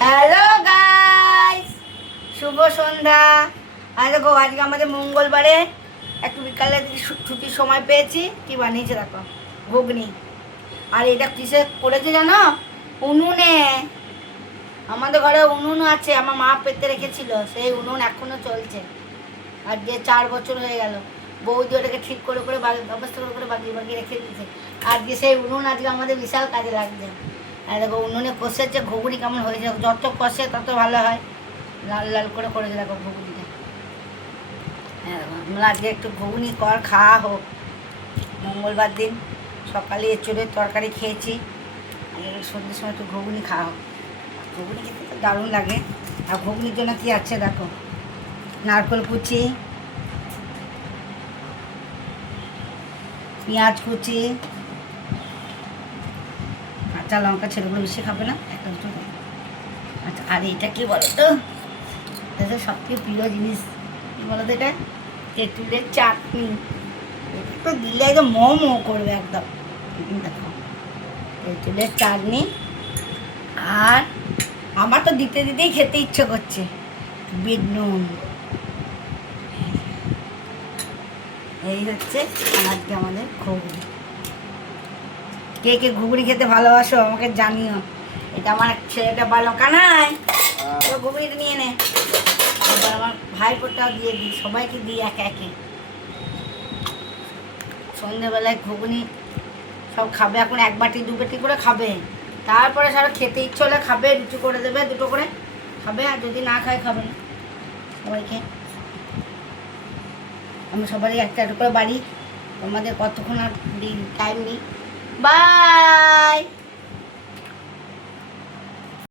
Hello guys, শুভ সন্ধ্যা। আর দেখো আজকে আমাদের মঙ্গলবারে একটু বিকালে ছুটির সময় পেয়েছি। কি বানিয়েছে দেখো, ঘুগনি। আর এটা কিসে করেছে জানো? উনুনে। আমাদের ঘরে উনুন আছে, আমার মা পেতে রেখেছিল, সেই উনুন এখনো চলছে। আর যে 4 বছর হয়ে গেল, বৌদি ওটাকে ঠিক করে করে ব্যবস্থা করে করে বাগিয়ে বাগিয়ে রেখে দিয়েছে। আর যে সেই উনুন আজকে আমাদের বিশাল কাজে লাগছে। আর দেখো উনুনে কষেছে, ঘুগনি কেমন হয়েছে, যত কষে তত ভালো হয়। লাল লাল করে করেছে দেখো ঘুগনিটা। হ্যাঁ দেখো, আমরা আজকে একটু ঘুগনি খাওয়া হোক। মঙ্গলবার দিন সকালে এঁচোড়ের তরকারি খেয়েছি, সন্ধ্যের সময় একটু ঘুগনি খাওয়া হোক। ঘুগনি খেতে তো দারুণ লাগে। আর ঘুগনির জন্য কি আছে দেখো, নারকেল কুচি, পেঁয়াজ কুচি, কাঁচা লঙ্কা, ছেলেগুলো বেশি খাবে না, একটা দুটো। আচ্ছা, আর এটা কি বলো তো, এটা সবথেকে প্রিয় জিনিস, কী বলো তো, এটা তেঁতুলের চাটনি। এটা তো দিলে একদম মো করবে একদম। দেখো তেঁতুলের চাটনি। আর আমার তো দিতে দিতেই খেতে ইচ্ছে করছে, বিট নুন। এই হচ্ছে আজকে আমাদের ঘুগনি। কে কে ঘুগনি খেতে ভালোবাসো আমাকে জানিও। এটা আমার ছেলেটা বলো, কানাই ঘুগনিটা নিয়ে নে। এবার আমার ভাইপোটাও দিয়ে দিই, সবাইকে দিই একে একে। সন্ধ্যেবেলায় ঘুগনি সব খাবে, এখন 1 বাটি 2 বাটি করে খাবে। তারপরে সব খেতে ইচ্ছে হলে খাবে, রুটি করে দেবে, 2টো করে খাবে। আর যদি না খায় খাবে না। সবাইকে আমি সবারই একটা একটা করে বাড়ি। তোমাদের কতক্ষণ আর টাইম নেই। বাই।